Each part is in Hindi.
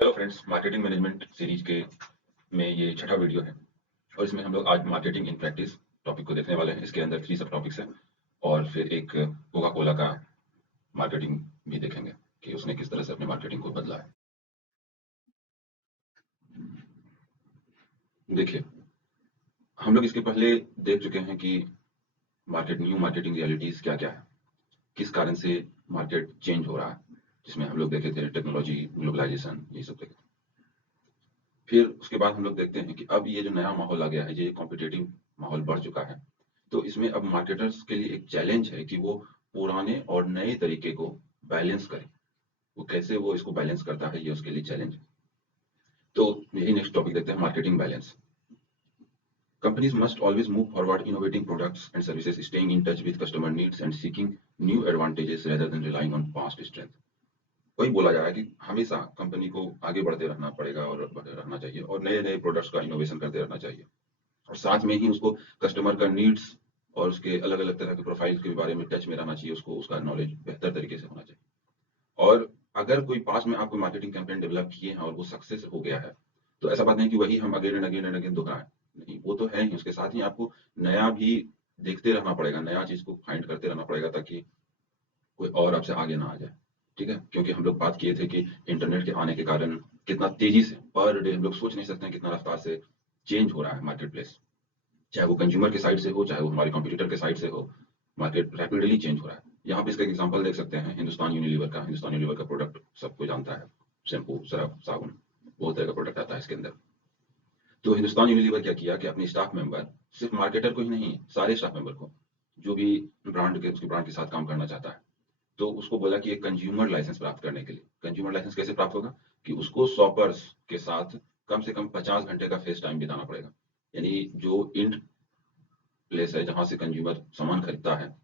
Hello friends, marketing management series के में ये छठा वीडियो है और इसमें हम लोग आज मार्केटिंग इन प्रैक्टिस टॉपिक को देखने वाले हैं। इसके अंदर 3 सब टॉपिक्स हैं और फिर एक कोका कोला का मार्केटिंग भी देखेंगे कि उसने किस तरह से अपने मार्केटिंग को बदला है। देखिए, हम लोग इसके पहले देख चुके हैं कि न्यू मार्केटिंग रियलिटीज क्या-क्या है, किस कारण से मार्केट चेंज हो रहा है, जिसमें हम लोग देखे थे टेक्नोलॉजी, ग्लोबलाइजेशन, ये सब देखे। फिर उसके बाद हम लोग देखते हैं कि अब ये जो नया माहौल आ गया है, ये कॉम्पिटिटिव माहौल बढ़ चुका है। तो इसमें अब मार्केटर्स के लिए एक चैलेंज है कि वो पुराने और नए तरीके को बैलेंस करें। वो कैसे वो इसको बैलेंस करता है, ये उसके लिए चैलेंज है। तो यही नेक्स्ट टॉपिक देखते हैं, marketing balance. Companies must always move forward innovating products and services, staying in touch with customer needs and seeking new advantages rather than relying on past strength. वही बोला जा रहा है कि हमेशा कंपनी को आगे बढ़ते रहना पड़ेगा और रहना चाहिए और नए-नए प्रोडक्ट्स का इनोवेशन करते रहना चाहिए। और साथ में ही उसको कस्टमर का नीड्स और उसके अलग-अलग तरह के प्रोफाइल के बारे में टच में रहना चाहिए, उसको उसका नॉलेज बेहतर तरीके से होना चाहिए। और अगर कोई पास में आप कोई मार्केटिंग कैंपेन डेवलप किए हैं और वो सक्सेस हो गया है, तो ऐसा बात नहीं कि वही हम again and again and again दोहराएँ। नहीं, वो तो है ही, उसके साथ ही आपको नया भी देखते रहना पड़ेगा, नया चीज़ को फाइंड करते रहना पड़ेगा ताकि कोई और आपसे आगे ना आ जाए। ठीक है? क्योंकि हम लोग बात किए थे कि इंटरनेट के आने के कारण कितना तेज़ी से पर डे हम लोग सोच नहीं सकते हैं कितना रफ्तार से चेंज हो रहा है मार्केट प्लेस। चाहे वो कंज्यूमर की साइड से हो, चाहे वो हमारे कॉम्पिटिटर के साइड से हो, मार्केट रैपिडली चेंज हो रहा है। यहाँ पे इसका एग्जांपल देख सकते हैं हिंदुस्तान यूनिलीवर का। हिंदुस्तान यूनिलीवर का प्रोडक्ट सबको जानता है, शैम्पू, सर्फ, साबुन, बहुत तरह का प्रोडक्ट आता है इसके अंदर। तो हिंदुस्तान यूनिलीवर क्या किया कि अपने स्टाफ मेंबर, सिर्फ मार्केटर को ही नहीं, सारे स्टाफ मेंबर को, जो भी उसके ब्रांड के साथ काम करना चाहता है, तो उसको बोला कि एक कंज्यूमर लाइसेंस प्राप्त करने के लिए। कंज्यूमर लाइसेंस कैसे प्राप्त होगा? कि उसको शॉपर्स के साथ कम से कम 50 घंटे का फेस टाइम बिताना पड़ेगा। यानी जो एंड प्लेस है जहाँ से कंज्यूमर सामान खरीदता है,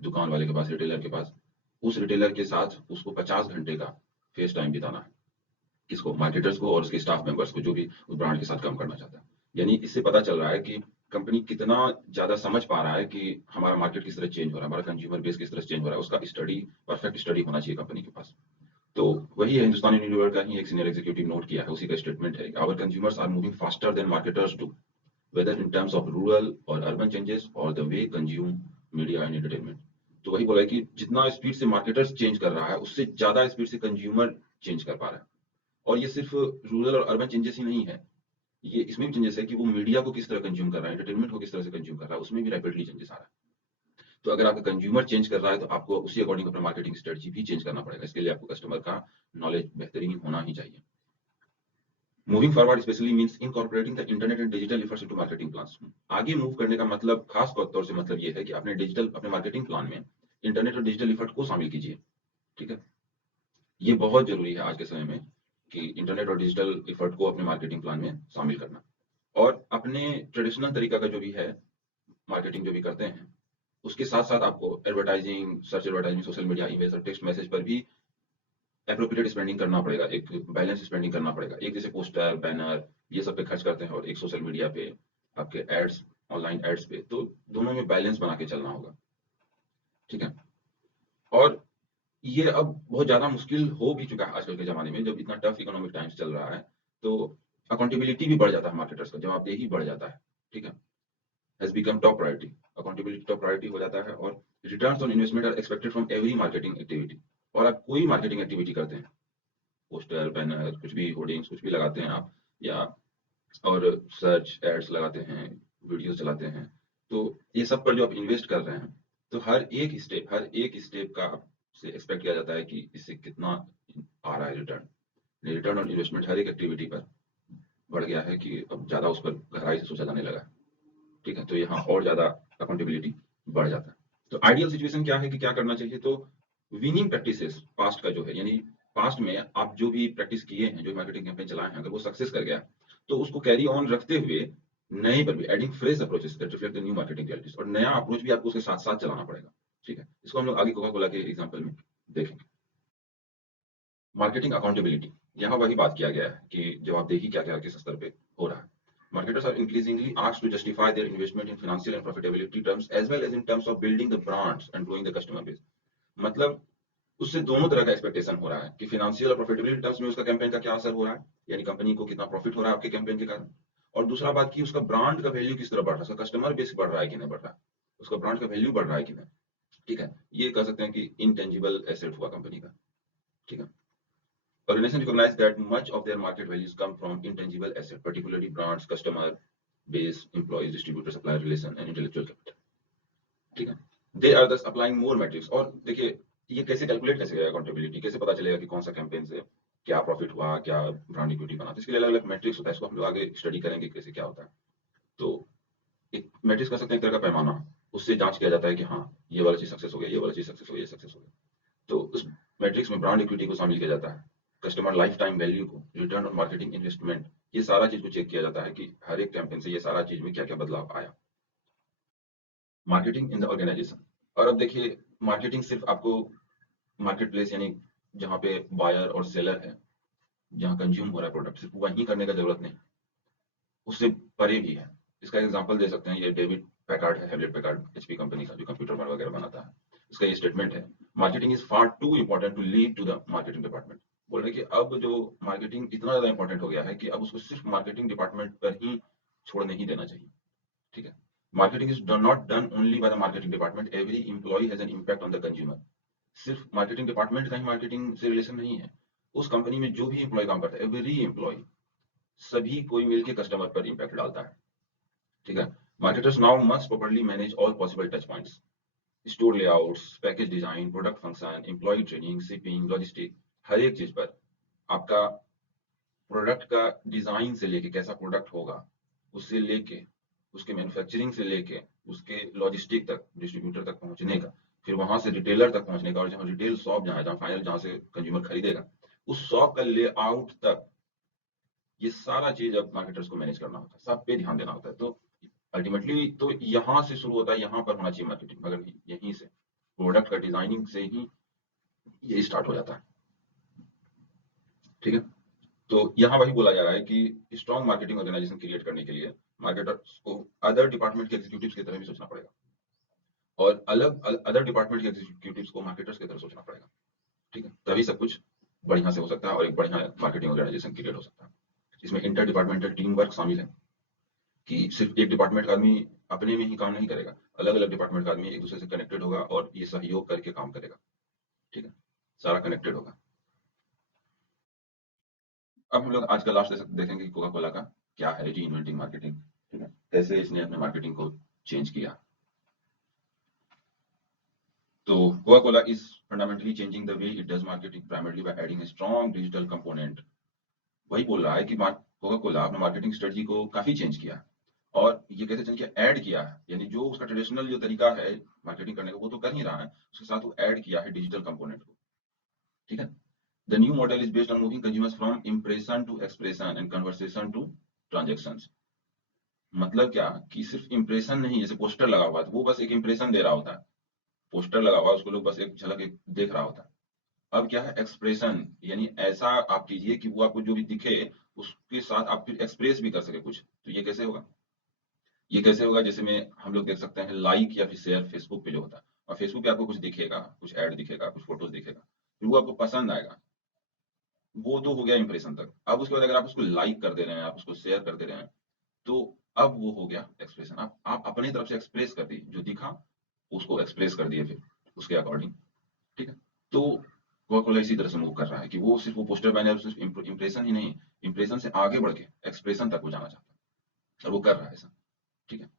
दुकान वाले के पास, रिटेलर के पास, उस रिटेलर के साथ उसको 50 घंटे का फेस टाइम बिताना है। किसको? मार्केटर्स को और उसके स्टाफ मेंबर्स को, जो भी उस ब्रांड के साथ काम करना चाहता है। यानी इससे पता चल रहा है कि कंपनी कितना ज़्यादा समझ पा रहा है कि हमारा मार्केट किस तरह चेंज हो रहा है, हमारा कंज्यूमर बेस किस तरह से चेंज हो रहा है, उसका स्टडी, परफेक्ट स्टडी होना चाहिए कंपनी के पास। तो वही है, हिंदुस्तान यूनिलीवर का ही एक सीनियर एग्जीक्यूटिव नोट किया है, उसी का स्टेटमेंट है, our consumers are moving faster than marketers do, whether in terms of rural or urban changes or the way consume media and entertainment। तो वही बोला है कि जितना स्पीड से मार्केटर्स चेंज कर रहा है, उससे ज़्यादा स्पीड से कंज्यूमर चेंज कर पा रहा है। और ये सिर्फ रूरल और अर्बन चेंजेस ही नहीं है, ये इसमें भी चेंजेस है कि वो मीडिया को किस तरह कंज्यूम कर रहा है, एंटरटेनमेंट को किस तरह से कंज्यूम कर रहा है, उसमें भी रैपिडली चेंजेस आ रहा है। तो अगर आपका कंज्यूमर चेंज कर रहा है, तो आपको उसी अकॉर्डिंग अपना मार्केटिंग स्ट्रेटजी भी चेंज करना पड़ेगा। इसके लिए आपको कस्टमर का नॉलेज बेहतरीन होना ही चाहिए। Moving forward specially means incorporating the internet and digital efforts into marketing plans. आगे मूव करने का मतलब, खास तौर से मतलब ये है कि अपने मार्केटिंग प्लान में इंटरनेट और डिजिटल एफर्ट को शामिल कीजिए। ठीक है? ये बहुत ज़रूरी है आज के समय में कि इंटरनेट और डिजिटल एफर्ट को अपने मार्केटिंग प्लान में शामिल करना। और अपने ट्रेडिशनल तरीका का जो भी है, मार्केटिंग जो भी करते हैं, उसके साथ-साथ आपको advertising, search advertising, social media, emails और टेक्स्ट मैसेज पर भी एप्रोप्रिएट स्पेंडिंग करना पड़ेगा, एक बैलेंस स्पेंडिंग करना पड़ेगा। एक जैसे पोस्टर, बैनर, ये सब पे खर्च करते हैं और एक सोशल मीडिया पे, आपके एड्स, ऑनलाइन एड्स पे, तो दोनों में बैलेंस बना के चलना होगा। ठीक है? और ये अब बहुत ज़्यादा मुश्किल हो भी चुका है आजकल के ज़माने में, जब इतना टफ इकोनॉमिक टाइम्स चल रहा है, तो अकाउंटेबिलिटी भी बढ़ जाता है मार्केटर्स का, जवाबदेही बढ़ जाता है। ठीक है? Has become top priority. Accountability top priority हो जाता है और returns on investment are expected from every marketing activity. और आप कोई मार्केटिंग एक्टिविटी करते हैं, पोस्टर, बैनर, कुछ भी, होर्डिंग्स, कुछ भी लगाते हैं आप, या और सर्च एड्स लगाते हैं, वीडियो चलाते हैं, तो ये सब पर जो आप इन्वेस्ट कर रहे हैं, तो हर एक स्टेप का आपसे एक्सपेक्ट किया जाता है कि इससे कितना आ रहा है रिटर्न। रिटर्न ऑन इन्वेस्टमेंट हर एक एक्टिविटी पर बढ़ गया है कि अब ज़्यादा उस पर गहराई से सोचा जाने लगा है। ठीक है? तो यहाँ और ज़्यादा अकाउंटेबिलिटी बढ़ जाता है। तो आइडियल सिचुएशन क्या है कि क्या करना चाहिए? तो विनिंग प्रैक्टिसेस पास्ट का जो है, यानी पास्ट में आप जो भी प्रैक्टिस किए हैं, जो मार्केटिंग कैंपेन चलाए हैं, अगर वो सक्सेस कर गया, तो उसको कैरी ऑन रखते हुए नए पर भी adding fresh approaches that reflect the new marketing realities, और नया अप्रोच भी आपको उसके साथ-साथ चलाना पड़ेगा। ठीक है? इसको हम लोग आगे कोका कोला के एग्जांपल में देखेंगे। मार्केटिंग अकाउंटेबिलिटी, यहाँ वही बात किया गया है कि जवाबदेही क्या-क्या किस स्तर पे हो रहा है। Marketers are increasingly asked to justify their investment in financial and profitability terms as well as in terms of building the brands and growing the customer base। मतलब उससे दोनों तरह का एक्सपेक्टेशन हो रहा है कि फाइनेंशियल और प्रॉफिटेबिलिटी टर्म्स में उसका कैंपेन का क्या असर हो रहा है, यानी कंपनी को कितना प्रॉफिट हो रहा है आपके कैंपेन के कारण। और दूसरा बात कि उसका ब्रांड का वैल्यू किस तरह बढ़ रहा है, उसका कस्टमर बेस बढ़ रहा है कि नहीं बढ़ रहा है, उसका ब्रांड का वैल्यू बढ़ रहा है कि नहीं। ठीक है, ये कह सकते हैं कि इनटेंजिबल एसेट हुआ कंपनी का। ठीक है, organization recognize that much of their market values come from intangible asset, particularly brands, customer base, employees, distributor, supplier relation, and intellectual capital. ठीक है, they are thus applying more metrics। और देखिए ये कैसे कैलकुलेट कैसे करेगा अकाउंटेबिलिटी, कैसे पता चलेगा कि कौन सा कैंपेन से क्या प्रॉफिट हुआ, क्या ब्रांड इक्विटी बना, तो इसके लिए अलग अलग मैट्रिक्स होता है, इसको हम लोग आगे स्टडी करेंगे कैसे क्या होता है। तो एक मैट्रिक्स कर सकते हैं एक तरह का पैमाना, उससे जांच किया जाता है कि हाँ ये वाला चीज सक्सेस हो गया, ये वाला चीज सक्सेस हो गया, ये सक्सेस हो गया। तो उस मैट्रिक्स में ब्रांड इक्विटी को शामिल किया जाता है, कस्टमर लाइफ टाइम वैल्यू को, रिटर्न ऑन मार्केटिंग इन्वेस्टमेंट, ये सारा चीज को चेक किया जाता है कि हर एक कैंपेन से ये सारा चीज में क्या क्या बदलाव आया। Marketing in the organisation. और अब देखिए मार्केटिंग सिर्फ आपको मार्केट प्लेस यानी जहाँ पे बायर और सेलर है, जहाँ कंज्यूम हो रहा है प्रोडक्ट, सिर्फ वहीं करने का जरूरत नहीं, उससे परे भी है। इसका एग्जांपल दे सकते हैं, ये डेविड पैकार्ड है, हेवलेट पैकार्ड एचपी कंपनी का जो कंप्यूटर वगैरह बनाता है। इसका ये स्टेटमेंट है, marketing is far too important to leave to the marketing department. बोल रहे कि अब जो मार्केटिंग इतना ज्यादा इंपॉर्टेंट हो गया है कि अब उसको सिर्फ मार्केटिंग डिपार्टमेंट पर ही छोड़ नहीं देना चाहिए। ठीक है, marketing is not done only by the marketing department, every employee has an impact on the consumer. सिर्फ मार्केटिंग डिपार्टमेंट का ही मार्केटिंग से रिलेशन नहीं है, उस कंपनी में जो भी एम्प्लॉय काम करता है, एवरी एम्प्लॉय, सभी कोई मिलकर कस्टमर पर इम्पैक्ट डालता है। ठीक है, marketers now must properly manage all possible touch points, store layouts, package design, product function, employ training, shipping, logistic, हर एक चीज पर आपका प्रोडक्ट का डिजाइन से लेके कैसा प्रोडक्ट होगा, उससे लेके उसके मैन्युफैक्चरिंग से लेके उसके लॉजिस्टिक तक, डिस्ट्रीब्यूटर तक पहुंचने का, फिर वहां से रिटेलर तक पहुंचने का, और जहां रिटेल शॉप जहां जहां फाइनल जहां से कंज्यूमर खरीदेगा, उस शॉप का लेआउट तक, ये सारा चीज अब मार्केटर्स को मैनेज करना होता है, सब पे ध्यान देना होता है। तो अल्टीमेटली तो यहाँ से शुरू होता है, यहाँ पर होना चाहिए मार्केटिंग, मगर यहीं से प्रोडक्ट का डिजाइनिंग से ही ये स्टार्ट हो जाता है। ठीक है, तो यहाँ वही बोला जा रहा है कि स्ट्रॉन्ग मार्केटिंग ऑर्गेनाइजेशन क्रिएट करने के लिए मार्केटर्स को अदर डिपार्टमेंट के एग्जीक्यूटिव्स की तरह भी सोचना पड़ेगा, और अलग अदर डिपार्टमेंट के एग्जीक्यूटिव्स को मार्केटर्स की तरह सोचना पड़ेगा। ठीक है, तभी सब कुछ बढ़िया से हो सकता है और एक बढ़िया मार्केटिंग ऑर्गेनाइजेशन क्रिएट हो सकता है। इसमें इंटर डिपार्टमेंटल टीम वर्क शामिल है, कि सिर्फ एक डिपार्टमेंट का आदमी अपने में ही काम नहीं करेगा, अलग अलग डिपार्टमेंट का आदमी एक दूसरे से कनेक्टेड होगा और ये सहयोग करके काम करेगा। ठीक है, सारा कनेक्टेड होगा। अब हम लोग आज का लास्ट देखेंगे कोका कोला का क्या है री इन्वेंटिंग मार्केटिंग। ठीक है, कैसे इसने अपने मार्केटिंग को चेंज किया। तो Coca Cola is fundamentally changing the way it does marketing primarily by adding a strong digital component. वही बोल रहा है कि कोका कोला अपने मार्केटिंग स्ट्रेटजी को काफी चेंज किया, और ये कैसे चेंज किया, ऐड किया है, यानी जो उसका ट्रेडिशनल जो तरीका है मार्केटिंग करने का वो तो कर ही रहा है, उसके साथ वो ऐड किया है डिजिटल कंपोनेंट को। ठीक है, the new model is based on moving consumers from impression to expression and conversation to transactions. मतलब क्या कि सिर्फ इंप्रेशन नहीं, जैसे पोस्टर लगा हुआ है तो वो बस एक इंप्रेशन दे रहा होता है, पोस्टर लगा हुआ है उसको लोग बस एक झलक देख रहा होता है। अब क्या है एक्सप्रेशन, यानी ऐसा आप कीजिए कि वो आपको जो भी दिखे उसके साथ आप फिर एक्सप्रेस भी कर सके कुछ। तो ये कैसे होगा, ये कैसे होगा, जैसे में हम लोग देख सकते हैं लाइक या फिर शेयर फेसबुक पे जो होता है, और फेसबुक पे आपको कुछ दिखेगा, कुछ ऐड दिखेगा, कुछ फोटोज दिखेगा, फिर वो आपको पसंद आएगा, वो तो हो गया इंप्रेशन तक। अब उसके बाद अगर आप उसको लाइक कर दे रहे हैं, आप उसको शेयर कर दे रहे हैं, तो अब वो हो गया एक्सप्रेशन। आप अपनी तरफ से एक्सप्रेस कर दिए, जो दिखा उसको एक्सप्रेस कर दिए फिर उसके अकॉर्डिंग। ठीक है, तो कोका कोला इसी तरह से मूव कर रहा है कि वो सिर्फ वो पोस्टर बैनर सिर्फ इंप्रेशन ही नहीं, इंप्रेशन से आगे बढ़ के एक्सप्रेशन तक वो जाना चाहता है, और वो कर रहा है ऐसा। ठीक है,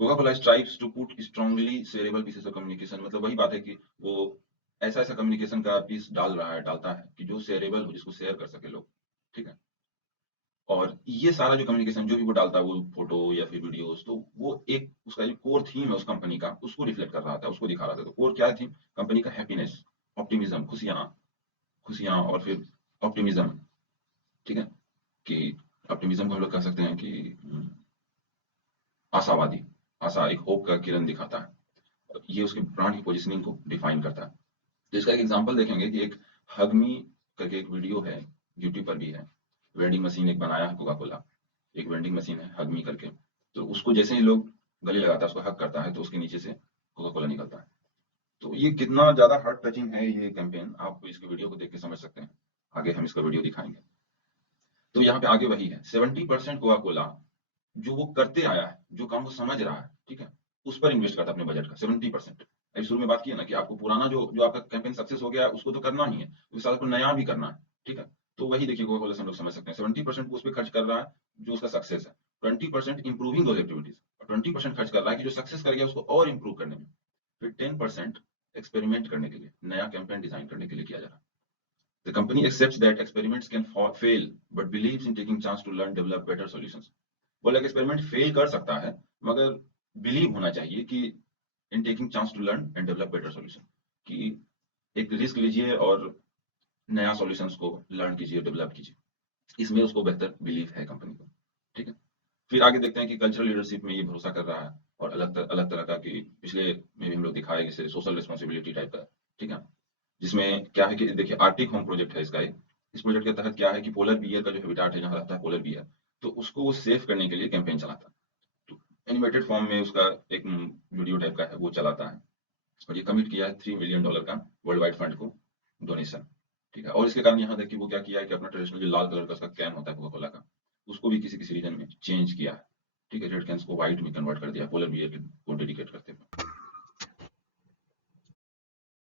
Coca Cola strives to put strongly shareable pieces of communication, मतलब वही बात है कि वो ऐसा ऐसा कम्युनिकेशन का पीस डालता है कि जो शेयरेबल हो, जिसको शेयर कर सके लोग। ठीक है, और ये सारा जो कम्युनिकेशन जो भी वो डालता है, वो फोटो या फिर वीडियोस, तो वो एक उसका जो कोर थीम है उस कंपनी का, उसको रिफ्लेक्ट कर रहा था, उसको दिखा रहा था। तो कोर क्या थी कंपनी का, हैप्पीनेस, ऑप्टिमिज्म, खुशियां, खुशियां और फिर ऑप्टिमिज्म। ठीक है, कि ऑप्टिमिज्म को हम लोग कह सकते हैं कि आशावादी, आशा, एक होप का किरण दिखाता है, और ये उसके ब्रांड की पोजीशनिंग को डिफाइन करता है। तो इसका एक एग्जांपल देखेंगे कि एक हगमी करके एक वीडियो है, यूट्यूब पर भी है, वेंडिंग मशीन एक बनाया है कोका कोला, एक वेंडिंग मशीन है हगमी करके। तो उसको जैसे ही लोग गले लगाता है, उसको हग करता है, तो उसके नीचे से कोका कोला निकलता है। तो ये कितना ज़्यादा हार्ट टचिंग है ये कैंपेन, आप इसके वीडियो को देख के समझ सकते हैं। आगे हम इसका वीडियो दिखाएँगे। तो यहाँ पे आगे वही है, 70% कोका कोला जो वो करते आया है, जो काम वो समझ रहा है, ठीक है? उस पर इन्वेस्ट करता है अपने बजट का 70%। अभी शुरू में बात की है ना कि आपको पुराना जो जो आपका कैंपेन सक्सेस हो गया है, उसको तो करना ही है, उसके साथ आपको नया भी करना है, ठीक है? तो वही देखिए कोका कोला से हम लोग समझ सकते हैं, 70% वो उस पे खर्च कर रहा है, जो उसका सक्सेस है। 20% इम्प्रूविंग दोज़ एक्टिविटीज़ और 20% खर्च कर रहा है कि जो सक्सेस कर गया उसको और इम्प्रूव करने में। फिर 10% एक्सपेरिमेंट करने के लिए, नया कैंपेन डिज़ाइन करने के लिए किया जा रहा है। The company accepts that experiments can fail, but believes in taking chance to learn, develop better solutions. बोला कि एक्सपेरिमेंट फेल कर सकता है, मगर बिलीव होना चाहिए कि in taking chance to learn and develop better solution, कि एक रिस्क लीजिए और नया सॉल्यूशंस को लर्न कीजिए, डेवलप कीजिए। इसमें उसको बेहतर बिलीव है कंपनी को, ठीक है? फिर आगे देखते हैं कि कल्चरल लीडरशिप में ये भरोसा कर रहा है और अलग तरह का कि पिछले में भी हम लोग दिखाए जैसे सोशल रिस्पॉन्सिबिलिटी टाइप का, ठीक है? जिसमें क्या है कि देखिए आर्टिक होम प्रोजेक्ट है इसका एक। इस प्रोजेक्ट के तहत क्या है कि पोलर बियर का जो हैबिटाट है जहाँ रहता है पोलर बियर, तो उसको वो सेव करने के लिए कैंपेन चलाता है। तो एनिमेटेड फॉर्म में उसका एक वीडियो टाइप का है वो चलाता है और ये कमिट किया है $3 मिलियन का वर्ल्ड वाइड फंड को डोनेशन, ठीक है? और इसके कारण यहाँ देखिए वो क्या किया है कि अपना ट्रेडिशनल जो लाल कलर का उसका कैन होता है कोका कोला का, उसको भी किसी रीजन में चेंज किया है, ठीक है? रेड कैन्स को व्हाइट में कन्वर्ट कर दिया पोलर बियर को डेडिकेट करते हुए।